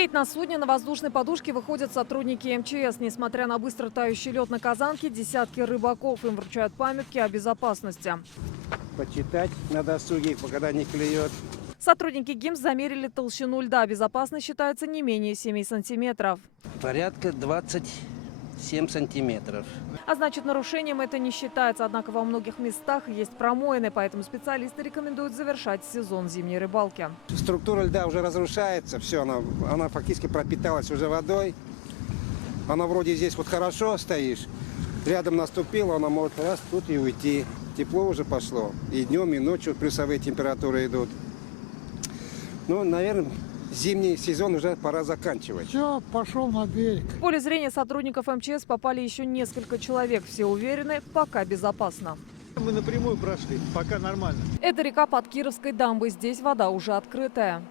рейд на судне на воздушной подушке выходят сотрудники МЧС. Несмотря на быстро тающий лед на Казанке, десятки рыбаков им вручают памятки о безопасности. Почитать на досуге, когда не клюет. Сотрудники ГИМС замерили толщину льда. Безопасность считается не менее 7 сантиметров. Порядка 27 сантиметров. А значит, нарушением это не считается. Однако во многих местах есть промоины, поэтому специалисты рекомендуют завершать сезон зимней рыбалки. Структура льда уже разрушается, все, она фактически пропиталась уже водой. Она вроде здесь вот хорошо стоишь, рядом наступила, она может раз тут и уйти. Тепло уже пошло, и днем, и ночью плюсовые температуры идут. Ну, наверное, зимний сезон уже пора заканчивать. Все, пошел на берег. В поле зрения сотрудников МЧС попали еще несколько человек. Все уверены, пока безопасно. Мы напрямую прошли, пока нормально. Это река под Кировской дамбой. Здесь вода уже открытая.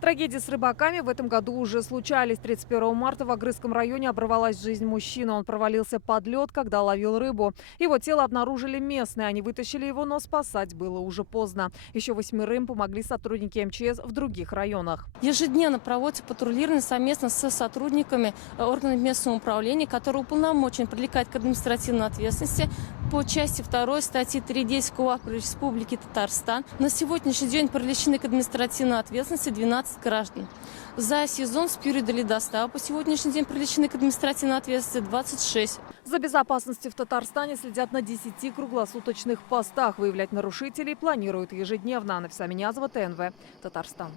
Трагедии с рыбаками в этом году уже случались. 31 марта в Агрызском районе оборвалась жизнь мужчины. Он провалился под лед, когда ловил рыбу. Его тело обнаружили местные. Они вытащили его, но спасать было уже поздно. Еще 8 помогли сотрудники МЧС в других районах. Ежедневно проводится патрулирование совместно с сотрудниками органов местного управления, которые уполномочены привлекать к административной ответственности по части 2 статьи 3.10 КУАП Республики Татарстан. На сегодняшний день привлечены к административной ответственности 12 граждан. За сезон с периода ледостава по сегодняшний день привлечены к административной ответственности 26. За безопасностью в Татарстане следят на 10 круглосуточных постах. Выявлять нарушителей планируют ежедневно. Нафиса Минязова, ТНВ, Татарстан.